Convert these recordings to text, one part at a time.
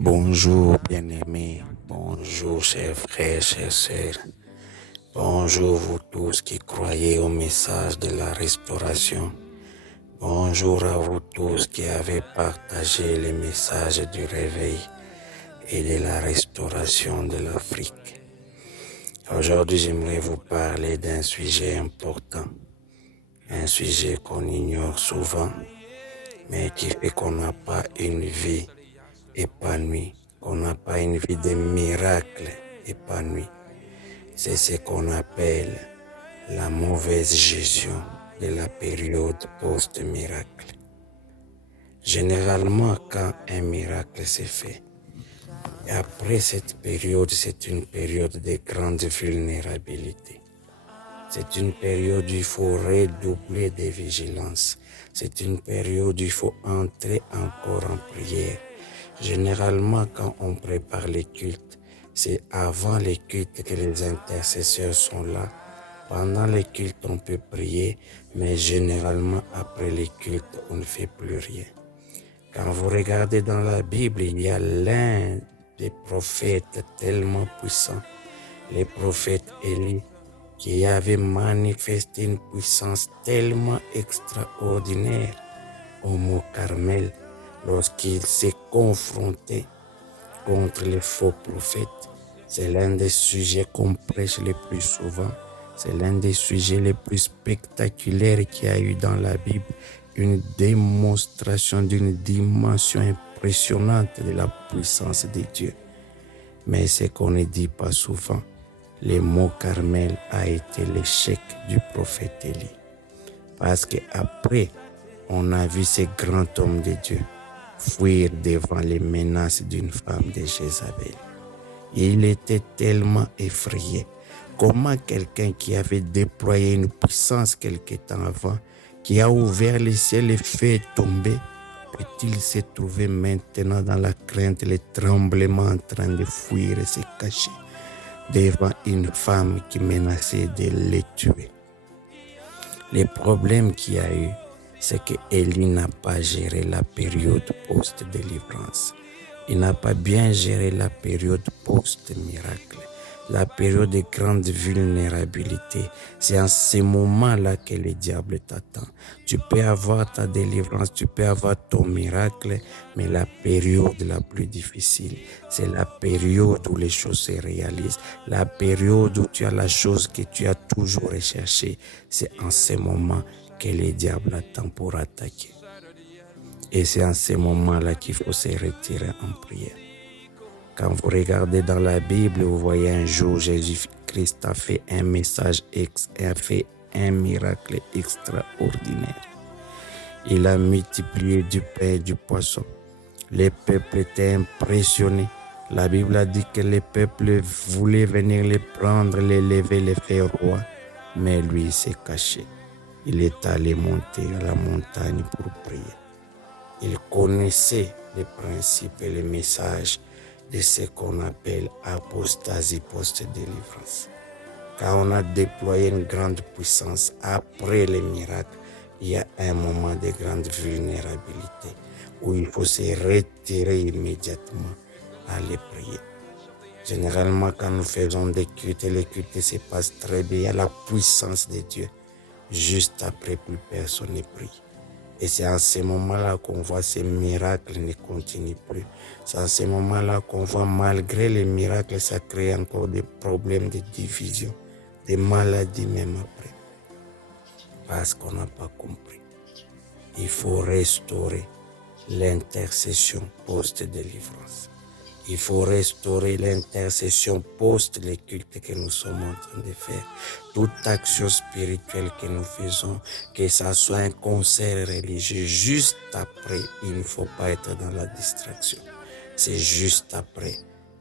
Bonjour bien-aimés, bonjour chers frères, chères sœurs. Bonjour vous tous qui croyez au message de la restauration. Bonjour à vous tous qui avez partagé le message du réveil et de la restauration de l'Afrique. Aujourd'hui, j'aimerais vous parler d'un sujet important, un sujet qu'on ignore souvent, mais qui fait qu'on n'a pas une vie épanouie, qu'on n'a pas une vie de miracle épanouie. C'est ce qu'on appelle la mauvaise gestion de la période post-miracle. Généralement, quand un miracle s'est fait, et après cette période, c'est une période de grande vulnérabilité. C'est une période où il faut redoubler de vigilance. C'est une période où il faut entrer encore en prière. Généralement, quand on prépare les cultes, c'est avant les cultes que les intercesseurs sont là. Pendant les cultes, on peut prier, mais généralement, après les cultes, on ne fait plus rien. Quand vous regardez dans la Bible, il y a l'un des prophètes tellement puissants, le prophète Élie, qui avait manifesté une puissance tellement extraordinaire au mont Carmel lorsqu'il s'est confronté contre les faux prophètes. C'est l'un des sujets qu'on prêche le plus souvent. C'est l'un des sujets les plus spectaculaires qu'il y a eu dans la Bible. Une démonstration d'une dimension impressionnante de la puissance de Dieu. Mais ce qu'on ne dit pas souvent, le mont Carmel a été l'échec du prophète Élie. Parce qu'après, on a vu ce grand homme de Dieu fuir devant les menaces d'une femme de Jézabel. Il était tellement effrayé. Comment quelqu'un qui avait déployé une puissance quelque temps avant, qui a ouvert le ciel et fait tomber, peut-il se trouver maintenant dans la crainte, le tremblement en train de fuir et se cacher devant une femme qui menaçait de le tuer? Le problème qu'il y a eu, c'est que Élie n'a pas géré la période post-délivrance. Il n'a pas bien géré la période post-miracle, la période de grande vulnérabilité. C'est en ce moment-là que le diable t'attend. Tu peux avoir ta délivrance, tu peux avoir ton miracle, mais la période la plus difficile, c'est la période où les choses se réalisent, la période où tu as la chose que tu as toujours recherchée. C'est en ce moment que le diable attend pour attaquer. Et c'est en ce moment-là qu'il faut se retirer en prière. Quand vous regardez dans la Bible, vous voyez un jour Jésus-Christ a fait a fait un miracle extraordinaire. Il a multiplié du pain et du poisson. Les peuples étaient impressionnés. La Bible a dit que les peuples voulaient venir les prendre, les lever, les faire rois. Mais lui, il s'est caché. Il est allé monter à la montagne pour prier. Il connaissait les principes et les messages de ce qu'on appelle apostasie post-délivrance. Quand on a déployé une grande puissance après les miracles, il y a un moment de grande vulnérabilité où il faut se retirer immédiatement, aller prier. Généralement, quand nous faisons des cultes, les cultes se passent très bien, il y a la puissance de Dieu. Juste après, plus personne ne prie. Et c'est en ce moment-là qu'on voit ces miracles ne continuent plus. C'est en ce moment-là qu'on voit, malgré les miracles, ça crée encore des problèmes de division, des maladies même après. Parce qu'on n'a pas compris. Il faut restaurer l'intercession post-délivrance. Il faut restaurer l'intercession post les cultes que nous sommes en train de faire. Toute action spirituelle que nous faisons, que ça soit un concert religieux, juste après, il ne faut pas être dans la distraction. C'est juste après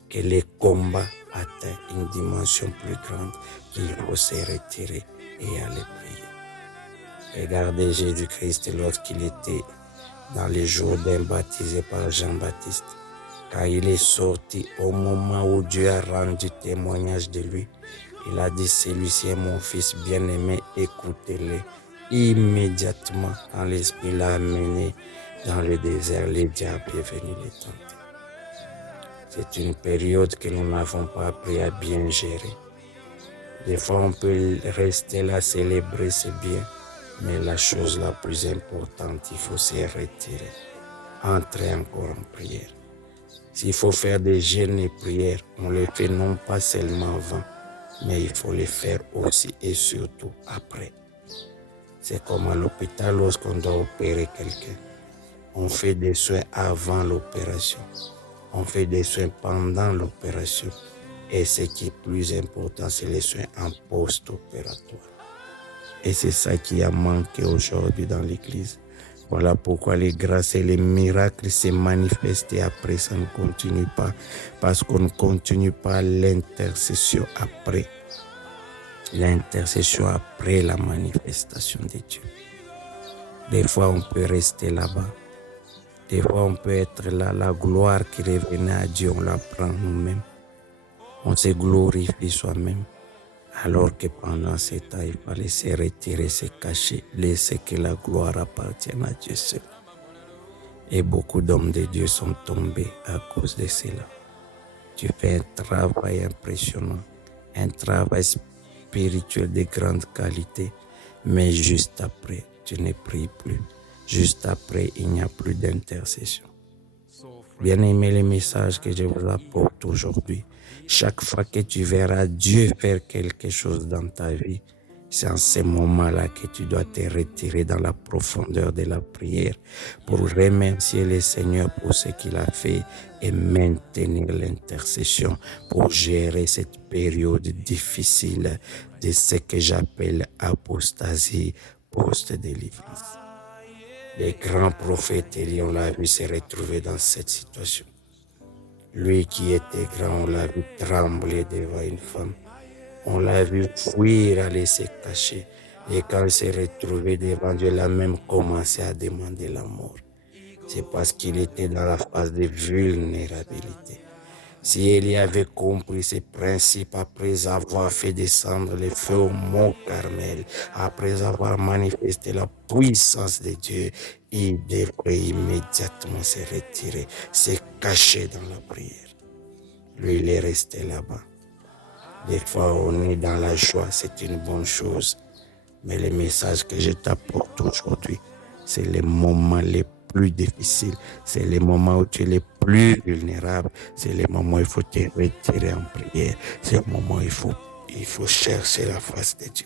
que le combat atteint une dimension plus grande qu'il faut se retirer et aller prier. Regardez Jésus-Christ lorsqu'il était dans les Jourdains baptisé par Jean-Baptiste. Quand il est sorti au moment où Dieu a rendu témoignage de lui, il a dit, celui-ci est mon fils bien-aimé, écoutez-le. Immédiatement, quand l'Esprit l'a amené dans le désert, le diable est venu le tenter. C'est une période que nous n'avons pas appris à bien gérer. Des fois, on peut rester là, célébrer, c'est bien. Mais la chose la plus importante, il faut se retirer. Entrer encore en prière. S'il faut faire des jeûnes et prières, on les fait non pas seulement avant, mais il faut les faire aussi et surtout après. C'est comme à l'hôpital lorsqu'on doit opérer quelqu'un. On fait des soins avant l'opération. On fait des soins pendant l'opération. Et ce qui est plus important, c'est les soins en post-opératoire. Et c'est ça qui a manqué aujourd'hui dans l'Église. Voilà pourquoi les grâces et les miracles se manifestent et après ça ne continue pas. Parce qu'on ne continue pas l'intercession après. L'intercession après la manifestation de Dieu. Des fois, on peut rester là-bas. Des fois, on peut être là. La gloire qui revenait à Dieu, on la prend nous-mêmes. On se glorifie soi-même. Alors que pendant ce temps, il fallait se retirer, se cacher, laisser que la gloire appartienne à Dieu seul. Et beaucoup d'hommes de Dieu sont tombés à cause de cela. Tu fais un travail impressionnant, un travail spirituel de grande qualité, mais juste après, tu ne pries plus. Juste après, il n'y a plus d'intercession. Bien aimé les messages que je vous apporte aujourd'hui. Chaque fois que tu verras Dieu faire quelque chose dans ta vie, c'est en ce moment-là que tu dois te retirer dans la profondeur de la prière pour remercier le Seigneur pour ce qu'il a fait et maintenir l'intercession pour gérer cette période difficile de ce que j'appelle apostasie post-délivrance. Les grands prophètes, on l'a vu se retrouver dans cette situation. Lui qui était grand, on l'a vu trembler devant une femme. On l'a vu fuir, aller se cacher. Et quand il s'est retrouvé devant Dieu, il a même commencé à demander la mort. C'est parce qu'il était dans la phase de vulnérabilité. Si Élie avait compris ces principes après avoir fait descendre le feu au mont Carmel, après avoir manifesté la puissance de Dieu, il devrait immédiatement se retirer, se cacher dans la prière. Lui, il est resté là-bas. Des fois, on est dans la joie, c'est une bonne chose. Mais le message que je t'apporte aujourd'hui, c'est les moments les plus difficiles. C'est les moments où tu es le plus vulnérable. C'est les moments où il faut te retirer en prière. C'est le moment où il faut chercher la face de Dieu.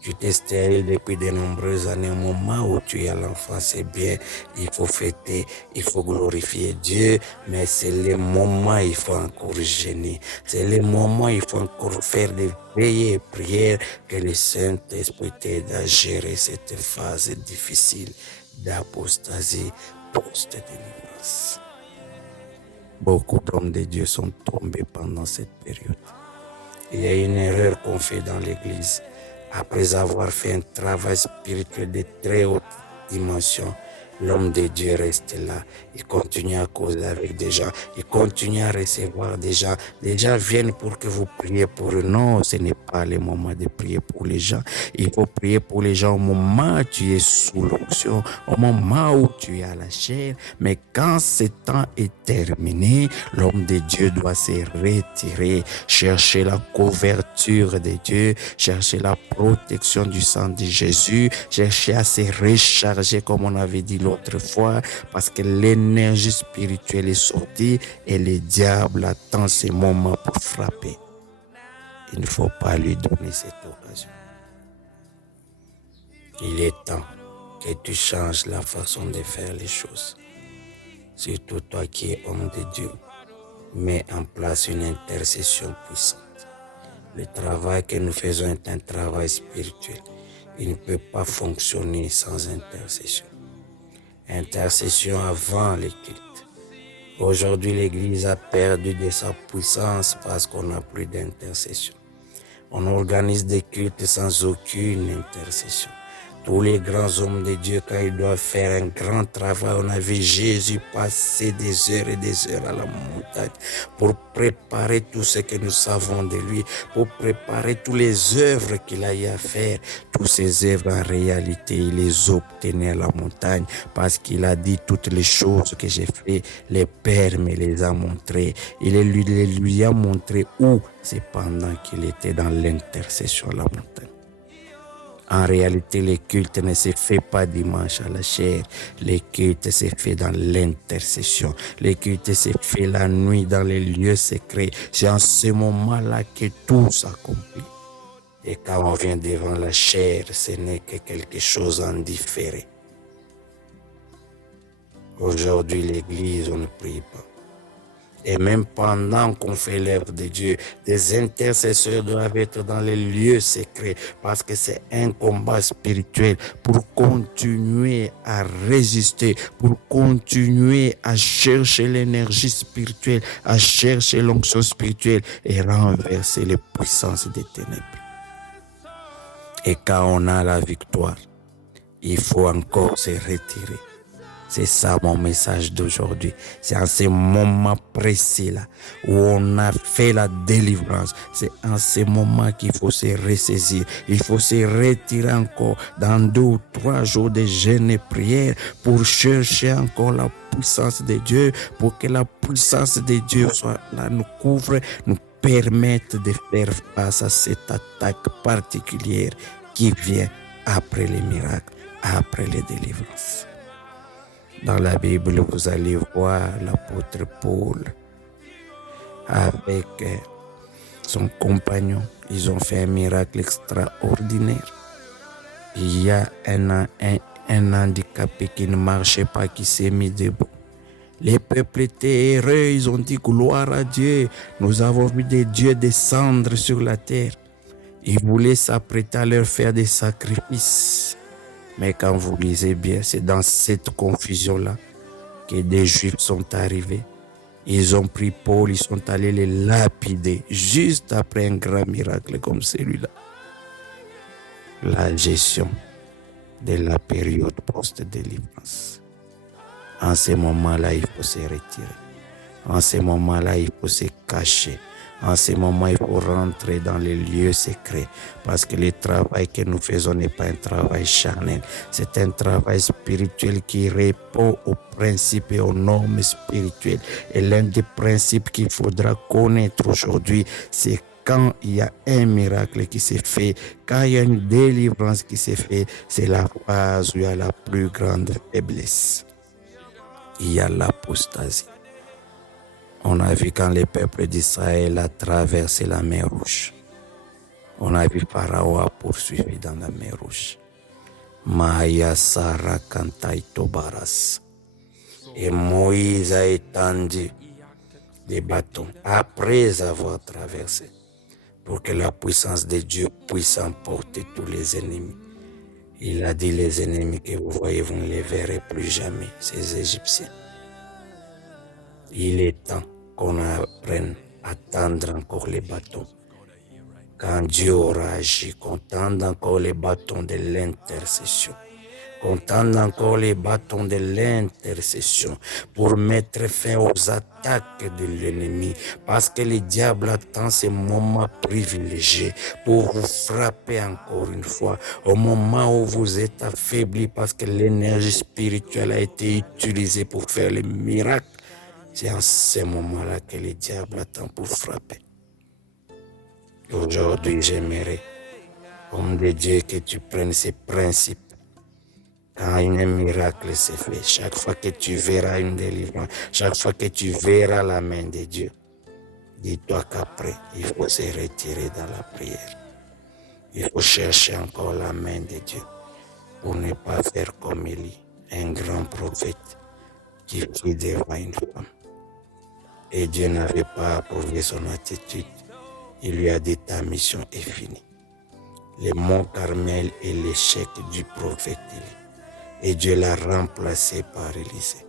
Tu t'es stérile depuis de nombreuses années. Au moment où tu es à l'enfant, c'est bien. Il faut fêter, il faut glorifier Dieu. Mais c'est le moment où il faut encore jeûner. C'est le moment où il faut encore faire des veillées et prières que le Saint-Esprit t'aide à gérer cette phase difficile d'apostasie post-délivrance. Beaucoup d'hommes de Dieu sont tombés pendant cette période. Il y a une erreur qu'on fait dans l'Église. Après avoir fait un travail spirituel de très haute dimension, l'homme de Dieu reste là. Il continue à causer avec des gens. Il continue à recevoir des gens. Les gens viennent pour que vous priez pour eux. Non, ce n'est pas le moment de prier pour les gens. Il faut prier pour les gens au moment où tu es sous l'onction, au moment où tu es à la chair. Mais quand ce temps est terminé, l'homme de Dieu doit se retirer, chercher la couverture de Dieu, chercher la protection du sang de Jésus, chercher à se recharger comme on avait dit l'autre fois, parce que l'énergie spirituelle est sortie et le diable attend ces moments pour frapper. Il ne faut pas lui donner cette occasion. Il est temps que tu changes la façon de faire les choses. Surtout toi qui es homme de Dieu, mets en place une intercession puissante. Le travail que nous faisons est un travail spirituel. Il ne peut pas fonctionner sans intercession. Intercession avant le culte. Aujourd'hui, l'Église a perdu de sa puissance parce qu'on n'a plus d'intercession. On organise des cultes sans aucune intercession. Tous les grands hommes de Dieu, quand ils doivent faire un grand travail, on a vu Jésus passer des heures et des heures à la montagne pour préparer tout ce que nous savons de lui, pour préparer toutes les œuvres qu'il a eu à faire. Toutes ces œuvres, en réalité, il les obtenait à la montagne parce qu'il a dit toutes les choses que j'ai fait, les pères me les a montrées. Il lui a montré où, c'est pendant qu'il était dans l'intercession à la montagne. En réalité, le culte ne se fait pas dimanche à la chair. Le culte se fait dans l'intercession. Le culte se fait la nuit dans les lieux secrets. C'est en ce moment-là que tout s'accomplit. Et quand on vient devant la chair, ce n'est que quelque chose en différé. Aujourd'hui, l'Église, on ne prie pas. Et même pendant qu'on fait l'œuvre de Dieu, des intercesseurs doivent être dans les lieux secrets parce que c'est un combat spirituel pour continuer à résister, pour continuer à chercher l'énergie spirituelle, à chercher l'onction spirituelle et renverser les puissances des ténèbres. Et quand on a la victoire, il faut encore se retirer. C'est ça mon message d'aujourd'hui. C'est en ce moment précis-là où on a fait la délivrance. C'est en ce moment qu'il faut se ressaisir. Il faut se retirer encore dans 2 ou 3 jours de jeûne et prière pour chercher encore la puissance de Dieu, pour que la puissance de Dieu soit là, nous couvre, nous permette de faire face à cette attaque particulière qui vient après les miracles, après les délivrances. Dans la Bible, vous allez voir l'apôtre Paul avec son compagnon. Ils ont fait un miracle extraordinaire. Il y a un handicapé qui ne marchait pas, qui s'est mis debout. Les peuples étaient heureux, ils ont dit gloire à Dieu. Nous avons vu des dieux descendre sur la terre. Ils voulaient s'apprêter à leur faire des sacrifices. Mais quand vous lisez bien, c'est dans cette confusion-là que des Juifs sont arrivés. Ils ont pris Paul, ils sont allés les lapider juste après un grand miracle comme celui-là. La gestion de la période post-délivrance. En ce moment-là, il faut se retirer. En ce moment-là, il faut se cacher. En ce moment, il faut rentrer dans les lieux secrets parce que le travail que nous faisons n'est pas un travail charnel. C'est un travail spirituel qui répond aux principes et aux normes spirituelles. Et l'un des principes qu'il faudra connaître aujourd'hui, c'est quand il y a un miracle qui s'est fait, quand il y a une délivrance qui s'est fait, c'est la phase où il y a la plus grande faiblesse. Il y a l'apostasie. On a vu quand le peuple d'Israël a traversé la mer Rouge. On a vu Pharaon a poursuivi dans la mer Rouge. Maya Sara Kantai Tobaras. Et Moïse a étendu des bâtons après avoir traversé pour que la puissance de Dieu puisse emporter tous les ennemis. Il a dit les ennemis que vous voyez, vous ne les verrez plus jamais, ces Égyptiens. Il est temps qu'on apprenne à tendre encore les bâtons. Quand Dieu aura agi, qu'on tende encore les bâtons de l'intercession. Qu'on tende encore les bâtons de l'intercession pour mettre fin aux attaques de l'ennemi. Parce que le diable attend ces moments privilégiés pour vous frapper encore une fois. Au moment où vous êtes affaibli parce que l'énergie spirituelle a été utilisée pour faire le miracle. C'est en ce moment-là que le diable attend pour frapper. Aujourd'hui, j'aimerais, homme de Dieu, que tu prennes ces principes. Quand un miracle s'est fait, chaque fois que tu verras une délivrance, chaque fois que tu verras la main de Dieu, dis-toi qu'après, il faut se retirer dans la prière. Il faut chercher encore la main de Dieu pour ne pas faire comme Élie, un grand prophète qui prie devant une femme. Et Dieu n'avait pas approuvé son attitude. Il lui a dit, ta mission est finie. Le mont Carmel est l'échec du prophète Élie. Et Dieu l'a remplacé par Élisée.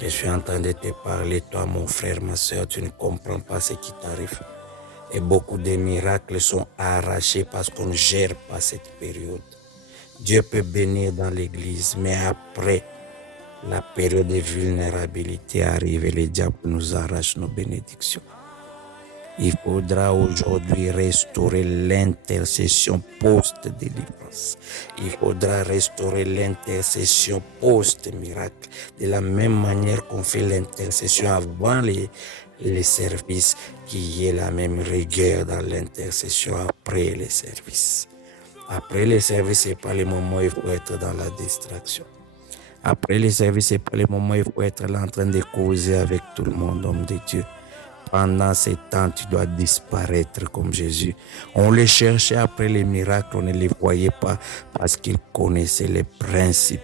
Je suis en train de te parler, toi mon frère, ma soeur, tu ne comprends pas ce qui t'arrive. Et beaucoup de miracles sont arrachés parce qu'on ne gère pas cette période. Dieu peut bénir dans l'église, mais après la période de vulnérabilité arrive et le diable nous arrache nos bénédictions. Il faudra aujourd'hui restaurer l'intercession post-délivrance. Il faudra restaurer l'intercession post-miracle. De la même manière qu'on fait l'intercession avant les services, qu'il y ait la même rigueur dans l'intercession après les services. Après les services, ce n'est pas le moment où il faut être dans la distraction. Après les services, ce n'est pas le moment où il faut être là en train de causer avec tout le monde, homme de Dieu. Pendant ces temps, tu dois disparaître comme Jésus. On les cherchait après les miracles, on ne les voyait pas parce qu'ils connaissaient les principes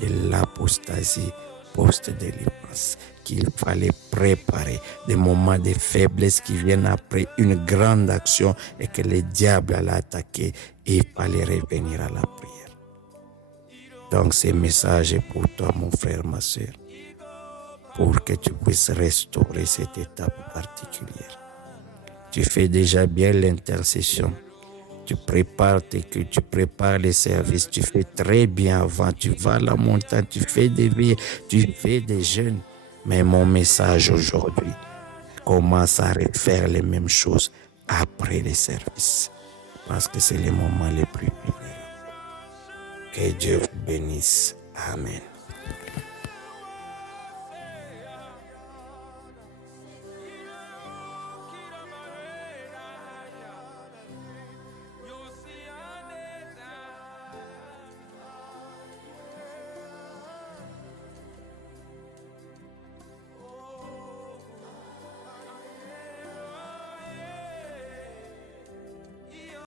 de l'apostasie post-délivrance, qu'il fallait préparer des moments de faiblesse qui viennent après une grande action et que le diable allait attaquer et il fallait revenir à la prière. Donc ce message est pour toi, mon frère, ma soeur, pour que tu puisses restaurer cette étape particulière. Tu fais déjà bien l'intercession. Tu prépares tes cultes, tu prépares les services, tu fais très bien avant, tu vas à la montagne, tu fais des veillées, tu fais des jeûnes. Mais mon message aujourd'hui commence à refaire les mêmes choses après les services. Parce que c'est les moments les plus vulnérables. Que Dieu vous bénisse. Amen.